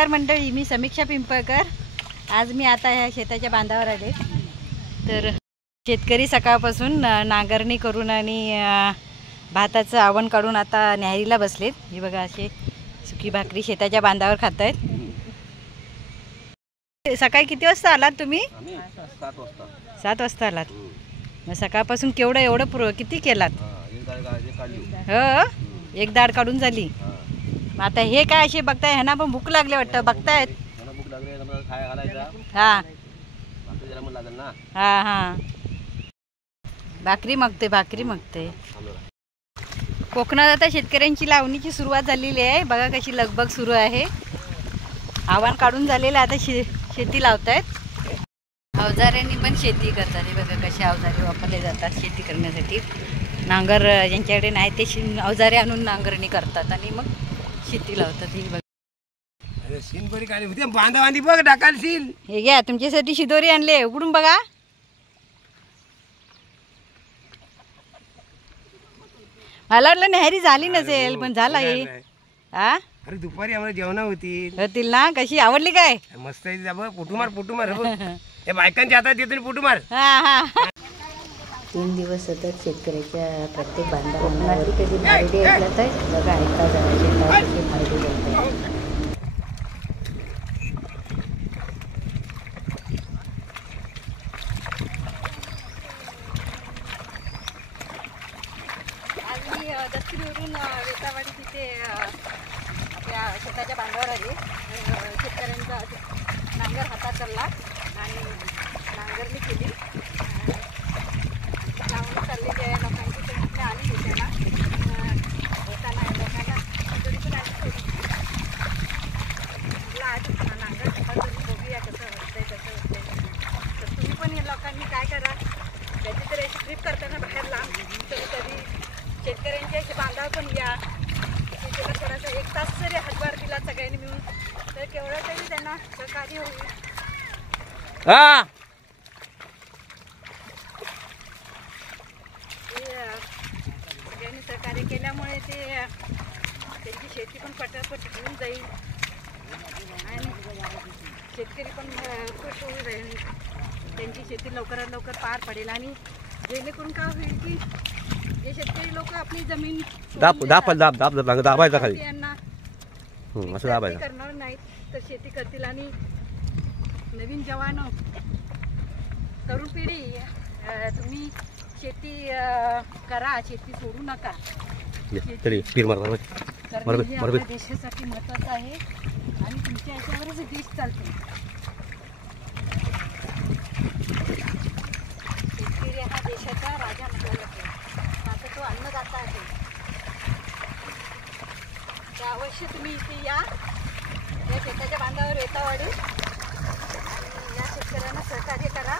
नमस्कार मंडळी, मी समीक्षा पिंपळकर। आज मी आता ह्या शेताच्या बांधावर आले। तर शेतकरी सकाळपासून नांगरणी करून आणि भाताचं आवण काढून आता न्याहारीला बसलेत। हे बघा, असे सुकी भाकरी शेताच्या बांधावर खात आहेत। सकाळी किती वाजता आलात तुम्ही? 7 वाजता आलात। मग सकाळपासून केवढं एवढं किती केलात? हो, एक दाढ काढून झाली। आता हे काय असे बघताय, ह्यांना पण भूक लागले वाटतं, बघतायत। हां हां हां, भाकरी मागते। कोकणात आता शेतकऱ्यांची लावणीची सुरुवात झालेली आहे। बघा कशी लगबग सुरू आहे। आव्हान काढून झालेलं, आता शेती लावतायत। अवजाऱ्यांनी पण शेती करतात। हे बघा कसे अवजारे वापरले जातात शेती करण्यासाठी। नांगर ज्यांच्याकडे नाही ते अवजारे आणून नांगरणी करतात आणि मग शेती लावतात। ही बघा, बांधाबांधी बघ टाकालशील। हे घ्या, तुमच्यासाठी शिदोरी आणले, उघडून बघा। मला वाटलं न्याहारी झाली नसेल, पण झाला हे। हा, अरे दुपारी आम्हाला जेवण होतील ना? कशी आवडली काय? मस्त आहे। पोटूमार हे बायकांच्या हातात येतो पोटूमार। हा हा, 3 दिवस सतत शेतकऱ्याच्या प्रत्येक बांधावर कधी भारुडे ऐकलं तर बघा, ऐका जरा शेतात कसे भारुडे बोलतात। आज मी दत्तूरवरून वेतावाडी तिथे आपल्या शेताच्या बांधावर आले। शेतकऱ्यांचा नांगर हातात चालला आणि नांगरणी केली। लावून चाललेली आहे लोकांची, तर तिथे आली होत्याना होताना लोकांना थोडी पण आली थोडी। म्हटलं आज नांगर हातात बघूया कसं होतंय। तर तुम्ही पण या लोकांनी काय करा, त्याची तर अशी ट्रिप करताना बाहेर लांब कधी शेतकऱ्यांच्या अशी बांधावर पण या। तिथे थोडासा 1 तास जरी हातभार दिला सगळ्यांनी मिळून तर केवढं तरी त्यांना सहकार्य होईल। सगळ्यांनी सहकार्य केल्यामुळे त्यांची शेती पण पटापट होऊन जाईल आणि शेतकरी पण खुश होऊन जाईल। त्यांची शेती लवकरात लवकर पार पडेल आणि जेणेकरून काय होईल की जे शेतकरी लोक आपली जमीन दाबायचा खाली यांना करणार नाहीत तर शेती करतील। आणि नवीन जवान तरुण पिढी, तुम्ही शेती करा, शेती सोडू नका। आपल्या देशासाठी महत्वाचं आहे आणि तुमच्या याच्यावरच देश चालतो। शेतकरी हा देशाचा राजा म्हटला जातो, आता तो अन्नदाता आहे। तर अवश्य तुम्ही इथे या शेताच्या बांधावर वेतावाडी आणि या शेतकऱ्यांना सहकार्य करा।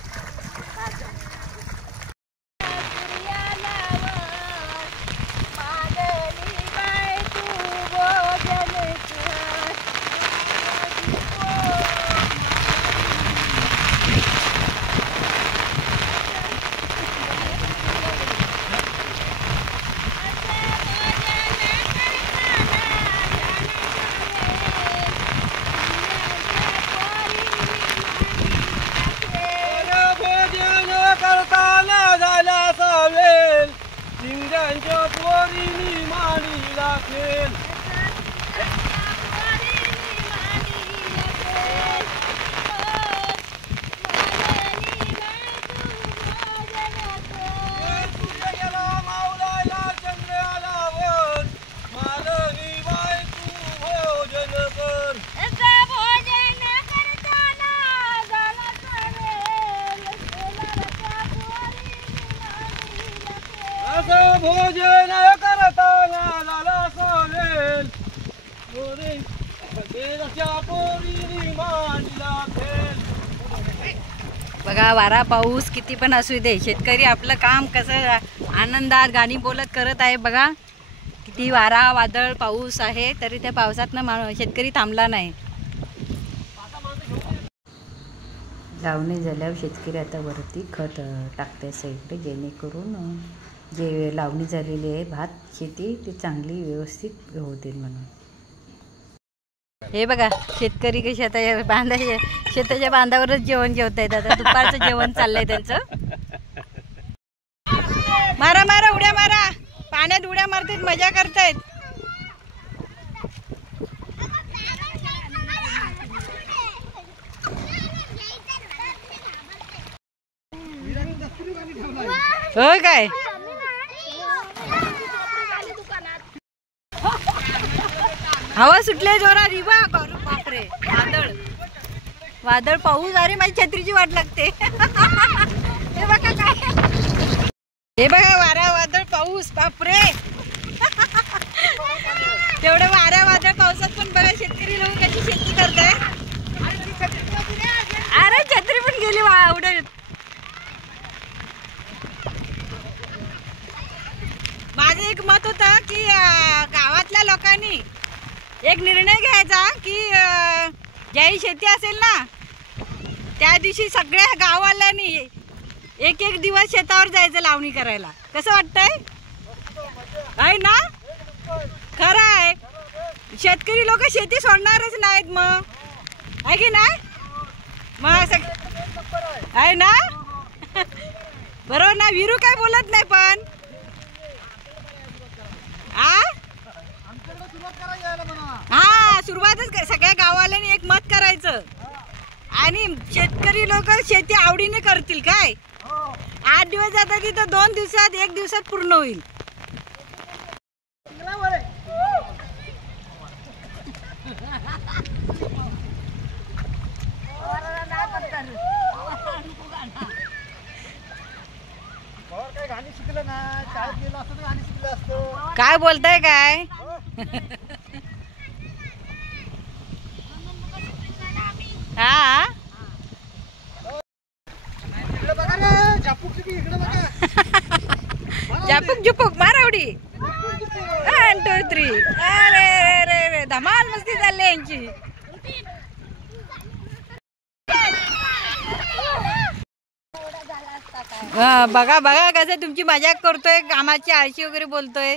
भोजन करताना झाला सोलेल बघा, वारा पाऊस किती पण असू दे, शेतकरी आपलं काम कसं आनंदात गाणी बोलत करत आहे। बघा किती वारा वादळ पाऊस आहे तरी त्या पावसातनं शेतकरी थांबला नाही। लावणी झाल्यावर शेतकरी आता वरती खत टाकते साईडला, जेणेकरून जे लावणी झालेली आहे भात शेती ती चांगली व्यवस्थित होतील म्हणून। हे बघा शेतकरी कशी आता शेताच्या बांधावरच जेवण जेवतायत. आता दुपारचं जेवण चाललंय त्यांचं. मारा मारा उड्या मारा, पाण्यात उड्या मारतायत, मजा करतायत. होय काय हवा सुटले जोरा रिवा. बापरे वादळ वादळ पाऊस. अरे माझी छत्रीची वाट लागते. हे बघा काय, हे बघा वारा वादळ पाऊस. बापरे तेवढं वारा वादळ पावसात पण बघा शेतकरी लोक कशी शेती करताय. अरे छत्री पण गेली उडत. माझं एक मत होतं की गावातल्या लोकांनी एक निर्णय घ्यायचा की ज्याही शेती असेल ना त्या दिवशी सगळ्या गाववाल्यांनी एक एक दिवस शेतावर जायचं लावणी करायला. कसं वाटतंय आहे ना? खरं आहे. शेतकरी लोक शेती सोडणारच नाहीत मग, आहे की नाही? मग आहे ना? बरोबर ना? वीरू काय बोलत नाही पण हा सुरुवातच सगळ्या गावाला एक मत करायचं आणि शेतकरी लोक शेती आवडीने करतील. काय 8 दिवस जातात तिथं 2 दिवसात 1 दिवसात पूर्ण होईल. काय बोलताय काय? हा झापूक झुपूक मारावडी 1 2 3. अरे धमाल मस्ती चालली यांची. बघा बघा कसं तुमची मजाक करतोय, कामाची आळशी वगैरे बोलतोय.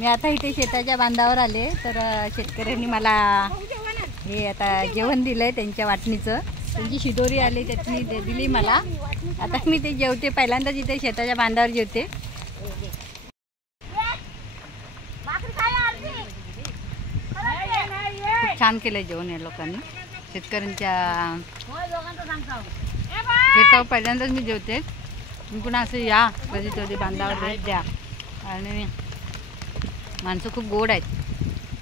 मी आता इथे शेताच्या बांधावर आले तर शेतकऱ्यांनी मला हे आता जेवण दिलंय त्यांच्या वाटणीचं. त्यांची शिदोरी आली त्यातनी दिली मला. आता मी ते जेवते. पहिल्यांदाच इथे शेताच्या बांधावर जेवते. खूप छान केलंय जेवण या लोकांनी. शेतकऱ्यांच्या शेतावर पहिल्यांदाच मी जेवते. मी पुन्हा असं या कधीतरी बांधावर भेट द्या. आणि माणसं खूप गोड आहेत,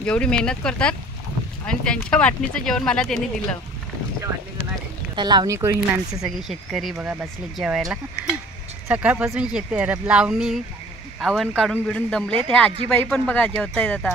जेवढी मेहनत करतात. आणि त्यांच्या वाटणीचं जेवण मला त्यांनी दिलं. लावणी करून ही माणसं सगळी शेतकरी बघा बसले जेवायला. सकाळपासून लावणी आवण काढून बिडून दमले. ते आजीबाई पण बघा जेवतायत आता.